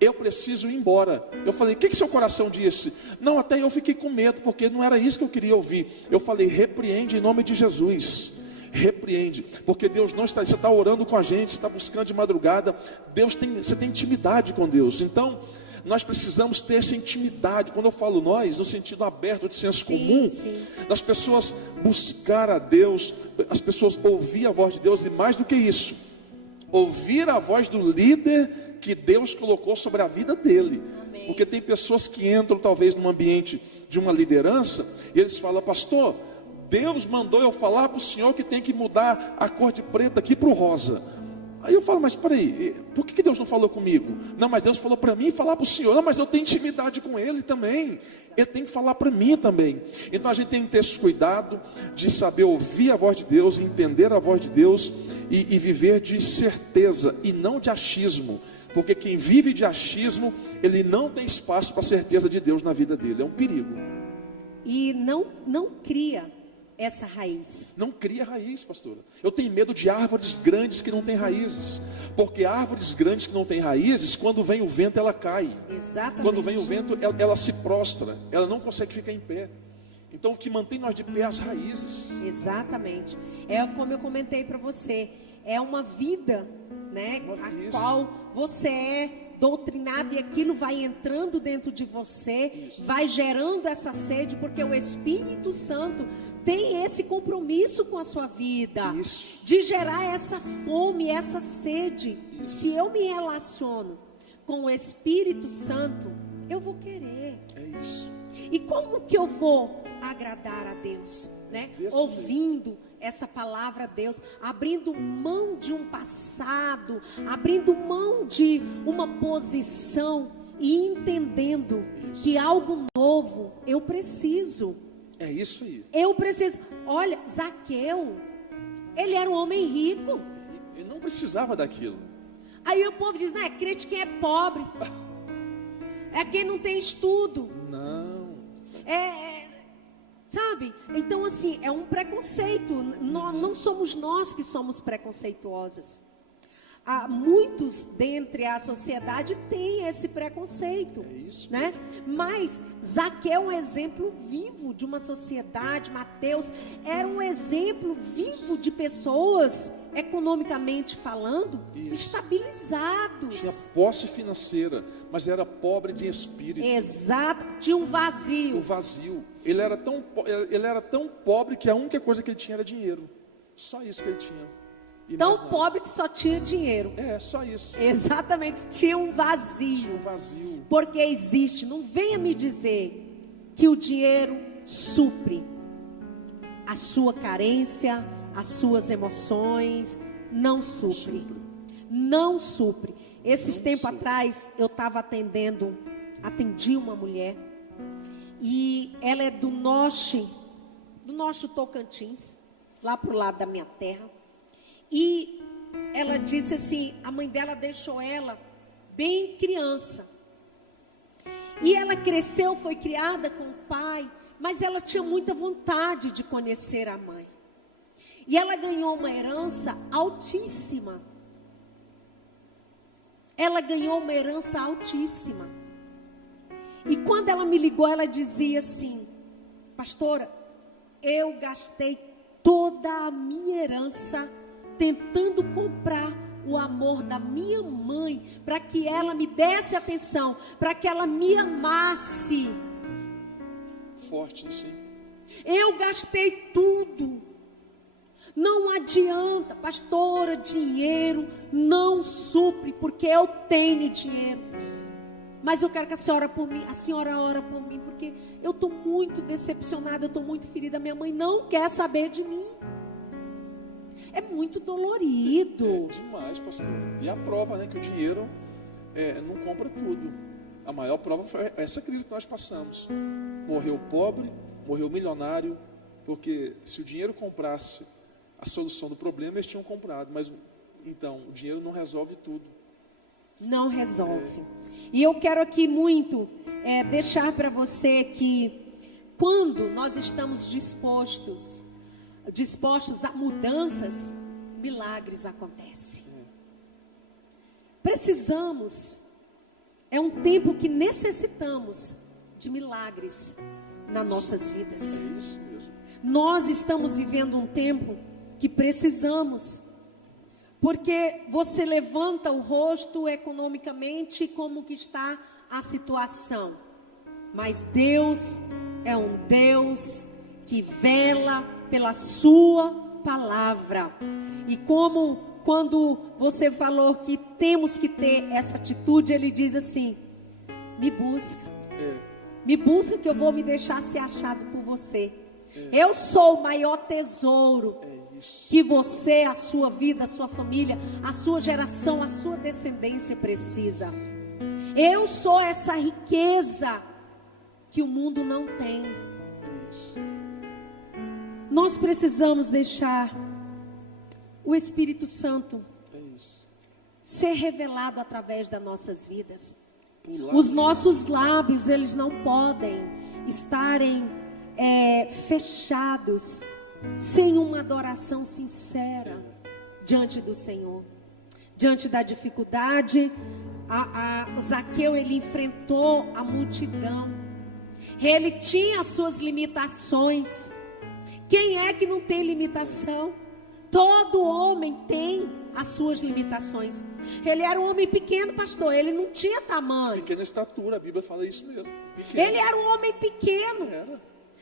eu preciso ir embora. Eu falei, o que seu coração disse? Não, até eu fiquei com medo, porque não era isso que eu queria ouvir. Eu falei, repreende em nome de Jesus. Repreende, porque Deus não está, você está orando com a gente, você está buscando de madrugada, você tem intimidade com Deus. Então, nós precisamos ter essa intimidade. Quando eu falo nós, no sentido aberto de senso comum, das pessoas buscar a Deus, as pessoas ouvir a voz de Deus, e mais do que isso, ouvir a voz do líder que Deus colocou sobre a vida dele. Amém. Porque tem pessoas que entram talvez num ambiente de uma liderança, e eles falam, pastor, Deus mandou eu falar para o senhor que tem que mudar a cor de preto aqui para o rosa. Aí eu falo, mas peraí, por que Deus não falou comigo? Não, mas Deus falou para mim falar para o senhor. Não, mas eu tenho intimidade com Ele também. Ele tem que falar para mim também. Então a gente tem que ter esse cuidado de saber ouvir a voz de Deus, entender a voz de Deus e viver de certeza e não de achismo. Porque quem vive de achismo, ele não tem espaço para a certeza de Deus na vida dele. É um perigo. E não cria essa raiz. Não cria raiz, pastora. Eu tenho medo de árvores grandes que não têm raízes. Porque árvores grandes que não têm raízes, quando vem o vento, ela cai. Exatamente. Quando vem o vento, ela se prostra. Ela não consegue ficar em pé. Então, o que mantém nós de pé é as raízes. Exatamente. É como eu comentei para você. É uma vida, né? A qual você é doutrinado, e aquilo vai entrando dentro de você, vai gerando essa sede, porque o Espírito Santo tem esse compromisso com a sua vida, de gerar essa fome, essa sede. Se eu me relaciono com o Espírito Santo, eu vou querer. É isso. E como que eu vou agradar a Deus, né? Ouvindo essa palavra a Deus, abrindo mão de um passado, abrindo mão de uma posição e entendendo que algo novo eu preciso. É isso aí. Eu preciso. Olha, Zaqueu, ele era um homem rico. Ele não precisava daquilo. Aí o povo diz, não, é crente quem é pobre. É quem não tem estudo. Não. Sabe? Então assim, é um preconceito. Não somos nós que somos preconceituosos. Muitos dentre a sociedade têm esse preconceito, né? Mas Zaqueu é um exemplo vivo de uma sociedade. Mateus era um exemplo vivo de pessoas, economicamente falando, estabilizados. Tinha posse financeira, mas era pobre de espírito. Exato, tinha um vazio. Um vazio. Ele era tão pobre que a única coisa que ele tinha era dinheiro. Só isso que ele tinha. Tão pobre que só tinha dinheiro. É, só isso. Exatamente, tinha um vazio. Tinha um vazio. Porque existe, não venha me dizer que o dinheiro supre a sua carência, as suas emoções. Não supre. Não supre. Esses tempos atrás, eu estava atendi uma mulher, e ela é do norte Tocantins, lá pro lado da minha terra. E ela disse assim, a mãe dela deixou ela bem criança. E ela cresceu, foi criada com o pai, mas ela tinha muita vontade de conhecer a mãe. E ela ganhou uma herança altíssima. Ela ganhou uma herança altíssima. E quando ela me ligou, ela dizia assim, pastora, eu gastei toda a minha herança, tentando comprar o amor da minha mãe, para que ela me desse atenção, para que ela me amasse. Forte, assim. Eu gastei tudo. Não adianta, pastora, dinheiro não supre, porque eu tenho dinheiro. Mas eu quero que a senhora ora por mim, porque eu estou muito decepcionada, eu estou muito ferida. Minha mãe não quer saber de mim. É muito dolorido. É demais, pastor. E a prova, né, que o dinheiro não compra tudo. A maior prova foi essa crise que nós passamos. Morreu pobre, morreu milionário, porque se o dinheiro comprasse a solução do problema, eles tinham comprado. Mas então, o dinheiro não resolve tudo. Não resolve. E eu quero aqui muito deixar para você que quando nós estamos dispostos a mudanças, milagres acontecem. Precisamos, é um tempo que necessitamos de milagres nas nossas vidas. É isso mesmo. Nós estamos vivendo um tempo que precisamos, porque você levanta o rosto economicamente, como que está a situação. Mas Deus é um Deus que vela pela sua palavra. E como quando você falou que temos que ter essa atitude, ele diz assim: me busca. Me busca que eu vou me deixar ser achado por você. Eu sou o maior tesouro que você, a sua vida, a sua família, a sua geração, a sua descendência precisa. Eu sou essa riqueza que o mundo não tem. Nós precisamos deixar o Espírito Santo ser revelado através das nossas vidas. Os nossos lábios, eles não podem estarem fechados sem uma adoração sincera diante do Senhor. Diante da dificuldade, o Zaqueu, ele enfrentou a multidão. Ele tinha as suas limitações. Quem é que não tem limitação? Todo homem tem as suas limitações. Ele era um homem pequeno, pastor. Ele não tinha tamanho. Pequena estatura, a Bíblia fala isso mesmo. Pequeno. Ele era um homem pequeno. Era.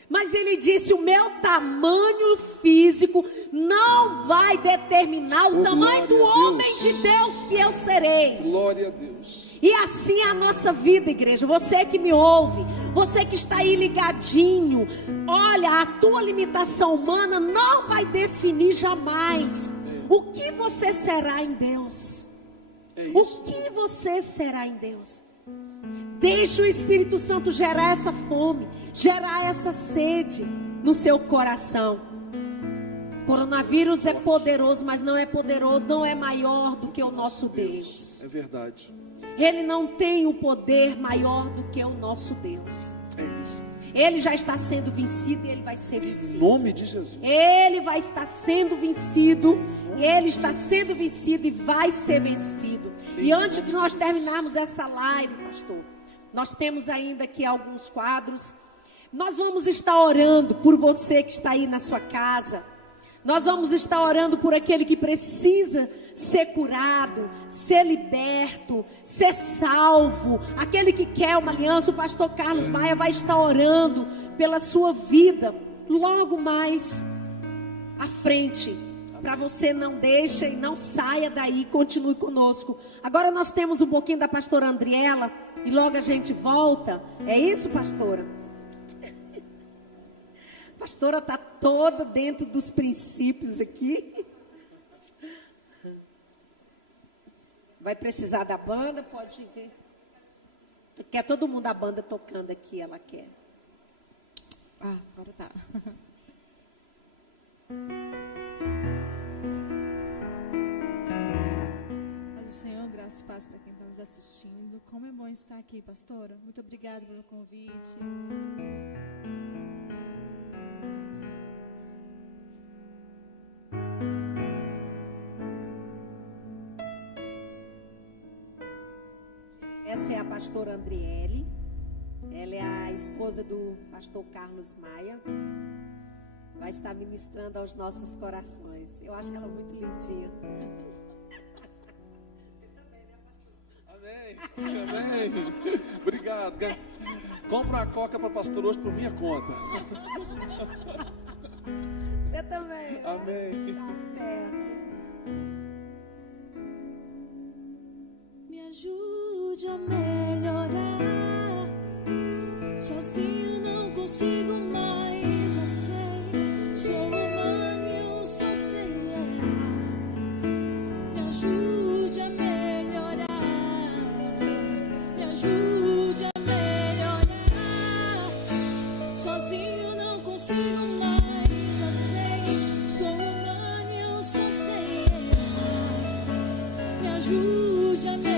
Mas ele disse: o meu tamanho físico não vai determinar o tamanho do homem de Deus que eu serei. Glória a Deus. E assim é a nossa vida, igreja. Você que me ouve, você que está aí ligadinho, olha, a tua limitação humana não vai definir jamais o que você será em Deus. O que você será em Deus. Deixe o Espírito Santo gerar essa fome, gerar essa sede no seu coração. Coronavírus é poderoso, mas não é poderoso, não é maior do que o nosso Deus. É verdade. Ele não tem o poder maior do que o nosso Deus. É isso. Ele já está sendo vencido e ele vai ser vencido. Em nome de Jesus. Ele vai estar sendo vencido. Ele está sendo vencido e vai ser vencido. E antes de nós terminarmos essa live, pastor, nós temos ainda aqui alguns quadros. Nós vamos estar orando por você que está aí na sua casa. Nós vamos estar orando por aquele que precisa ser curado, ser liberto, ser salvo. Aquele que quer uma aliança, o pastor Carlos Maia vai estar orando pela sua vida. Logo mais à frente. Para você não deixe e não saia daí, continue conosco. Agora nós temos um pouquinho da pastora Andriela e logo a gente volta. É isso, pastora? A pastora está toda dentro dos princípios aqui. Vai precisar da banda? Pode ver. Quer todo mundo a banda tocando aqui, ela quer. Agora tá. Mas o Senhor, graça e paz para quem está nos assistindo. Como é bom estar aqui, pastora. Muito obrigada pelo convite. Essa é a pastora Andriele. Ela é a esposa do pastor Carlos Maia. vai estar ministrando aos nossos corações. Eu acho ela muito lindinha. Amém. Amém. Obrigado. Compra uma coca para pastor hoje por minha conta. Você também. Amém. Tá certo. Me ajude a melhorar. Sozinho não consigo mais, já sei. Sou humano e eu só sei errar. Me ajude a melhorar. Me ajude a melhorar. Sozinho não consigo mais, já sei. Sou humano e eu só sei errar. Me ajude a melhorar.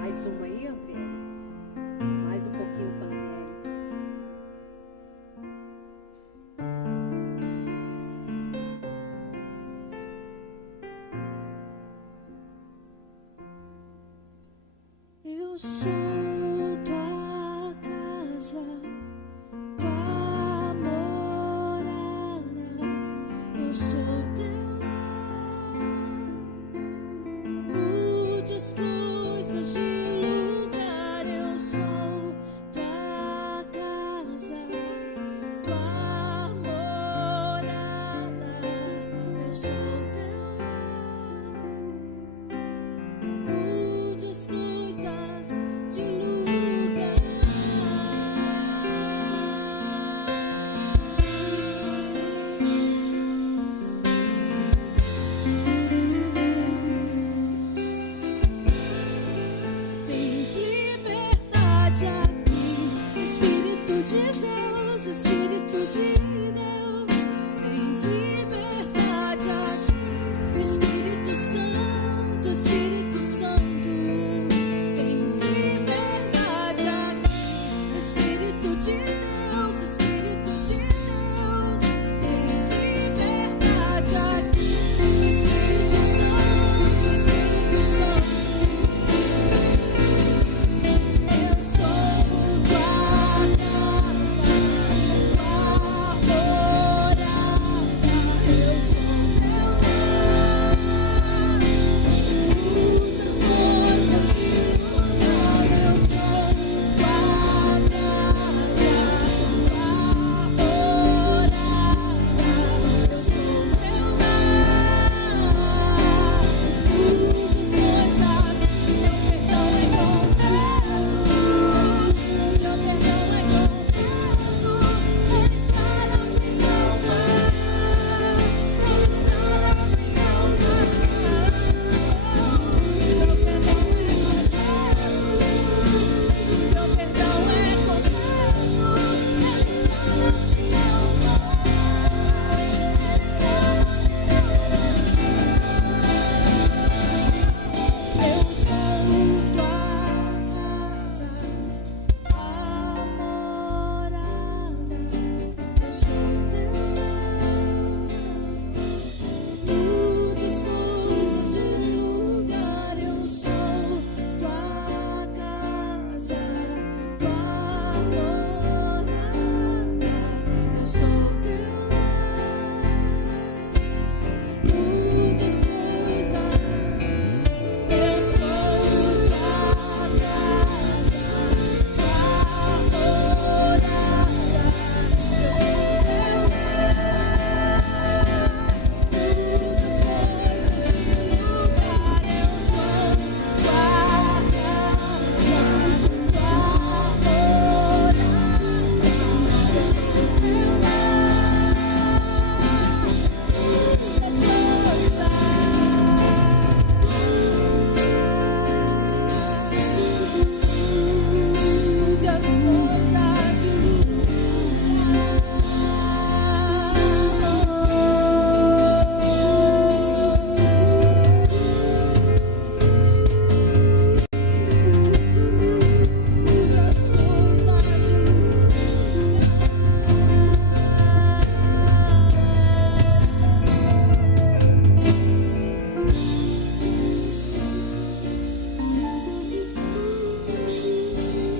Mais uma aí, Andriele? Mais um pouquinho com a Andriele. Eu sou tua casa, tua morada. Eu sou teu lar. Mude as coisas de lugar. Eu sou tua casa, tua morada, eu sou teu lar. Mude as coisas de lugar. Tens liberdade aqui, Espírito de Deus, Espírito de Deus. Tens liberdade aqui, Espírito Santo, Espírito Santo. Tens liberdade aqui, Espírito de Deus, Espírito de Deus. Tens liberdade aqui, Espírito Santo, Espírito Santo. Eu sou tua casa, tua morada, eu sou teu lar. Muitas coisas de lugar, eu sou tua casa, tua morada, eu sou teu lar. Muitas coisas, meu perdão é completo, meu perdão é completo, ele sara minha alma, ele sara minha alma. Meu perdão é completo, meu perdão é completo, ele sara minha alma, ele sara minha alma. Eu sou tua casa, tua morada, eu sou teu lar. Mude as coisas de lugar, eu sou tua casa, tua morada, eu sou teu lar. Mude as coisas, eu sou tua casa, tua morada, eu sou teu lar. Muitas coisas de lugar, eu sou tua casa, tua morada, eu sou teu lar. Mude as coisas de Mude as coisas de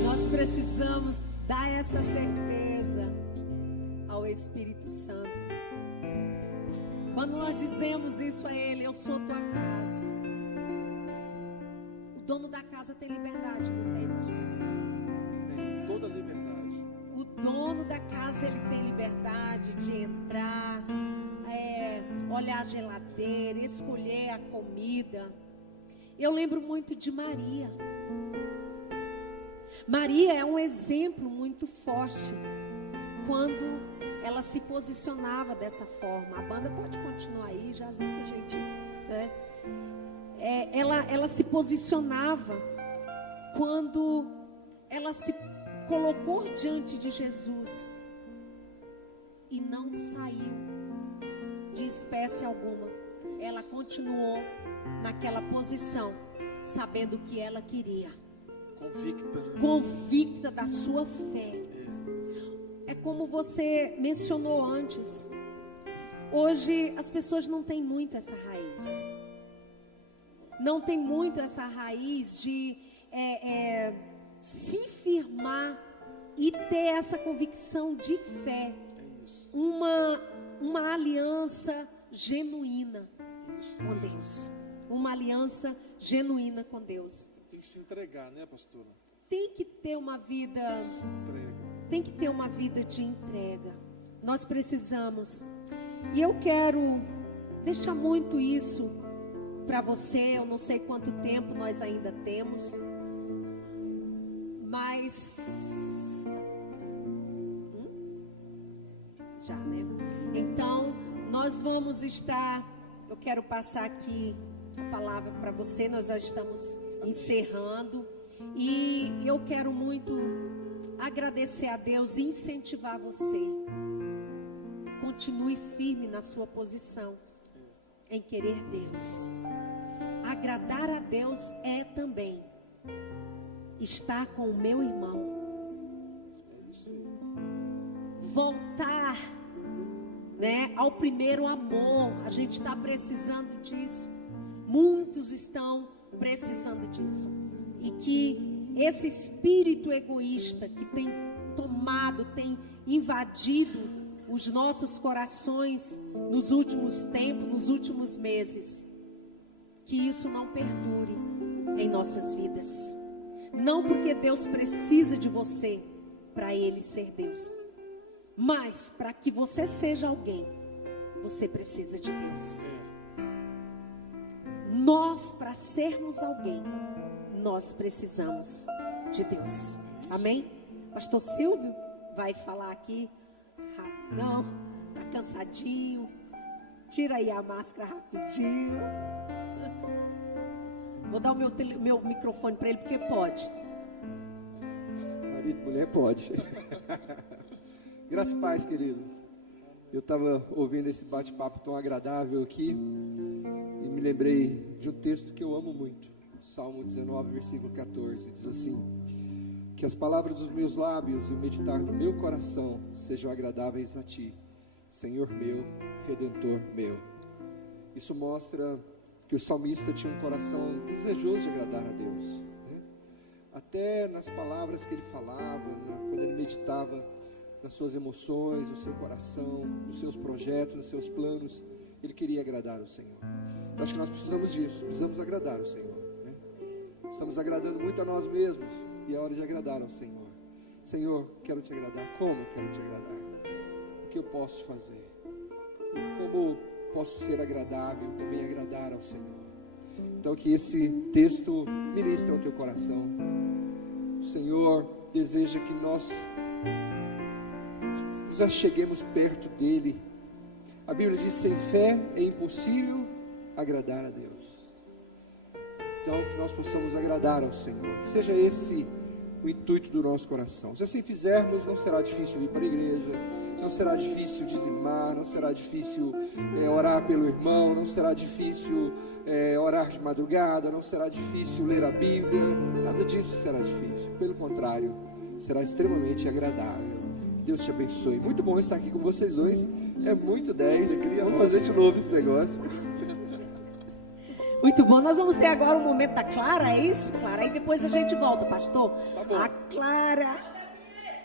Nós precisamos dar essa certeza ao Espírito Santo. Quando nós dizemos isso a Ele, eu sou tua casa. O dono da casa tem liberdade, não tem, pastor? Tem toda a liberdade. O dono da casa, ele tem liberdade de entrar, olhar a geladeira, escolher a comida. Eu lembro muito de Maria. Maria é um exemplo muito forte quando ela se posicionava dessa forma. A banda pode continuar aí, já assim que a gente, né? Ela se posicionava quando ela se colocou diante de Jesus e não saiu de espécie alguma. Ela continuou naquela posição, sabendo o que ela queria. Convicta, né? Convicta da sua fé. É como você mencionou antes. Hoje as pessoas não têm muito essa raiz. Não tem muito essa raiz de se firmar e ter essa convicção de fé. Uma aliança genuína com Deus. Uma aliança genuína com Deus. Tem que se entregar, né, pastora? Tem que ter uma vida. Se entrega. Tem que ter uma vida de entrega. Nós precisamos. E eu quero deixar muito isso para você. Eu não sei quanto tempo nós ainda temos, mas já, né? Então, nós vamos estar. Eu quero passar aqui a palavra para você. Nós já estamos encerrando. E eu quero muito agradecer a Deus e incentivar você. Continue firme na sua posição em querer Deus. Agradar a Deus é também estar com o meu irmão. Voltar, né, ao primeiro amor. A gente está precisando disso. Muitos estão precisando disso. E que esse espírito egoísta que tem tomado, tem invadido os nossos corações nos últimos tempos, nos últimos meses, que isso não perdure em nossas vidas. Não porque Deus precisa de você para Ele ser Deus, mas para que você seja alguém, você precisa de Deus. Nós, para sermos alguém, nós precisamos de Deus. Amém? Pastor Silvio vai falar aqui. Não, tá cansadinho. Tira aí a máscara rapidinho. Vou dar o meu microfone para ele, porque pode. Marido, mulher pode. Graças e paz, queridos. Eu estava ouvindo esse bate-papo tão agradável aqui e me lembrei de um texto que eu amo muito. Salmo 19, versículo 14, diz assim: que as palavras dos meus lábios e o meditar do meu coração sejam agradáveis a Ti, Senhor meu, Redentor meu. Isso mostra que o salmista tinha um coração desejoso de agradar a Deus, né? Até nas palavras que ele falava, né? Quando ele meditava nas suas emoções, no seu coração, nos seus projetos, nos seus planos, ele queria agradar o Senhor. Eu acho que nós precisamos disso, precisamos agradar o Senhor. Estamos agradando muito a nós mesmos e é hora de agradar ao Senhor. Senhor, quero te agradar. Como quero te agradar? O que eu posso fazer? Como posso ser agradável, também agradar ao Senhor? Então que esse texto ministre ao teu coração. O Senhor deseja que nós nos acheguemos perto dEle. A Bíblia diz: sem fé é impossível agradar a Deus. Então, que nós possamos agradar ao Senhor. Que seja esse o intuito do nosso coração. Se assim fizermos, não será difícil vir para a igreja, não será difícil dizimar, não será difícil orar pelo irmão, não será difícil orar de madrugada, não será difícil ler a Bíblia, nada disso será difícil. Pelo contrário, será extremamente agradável. Deus te abençoe. Muito bom estar aqui com vocês dois. É muito 10. Vamos fazer de novo esse negócio. Muito bom, nós vamos ter agora um momento da Clara, é isso, Clara? Aí depois a gente volta, pastor. Tá bom. A Clara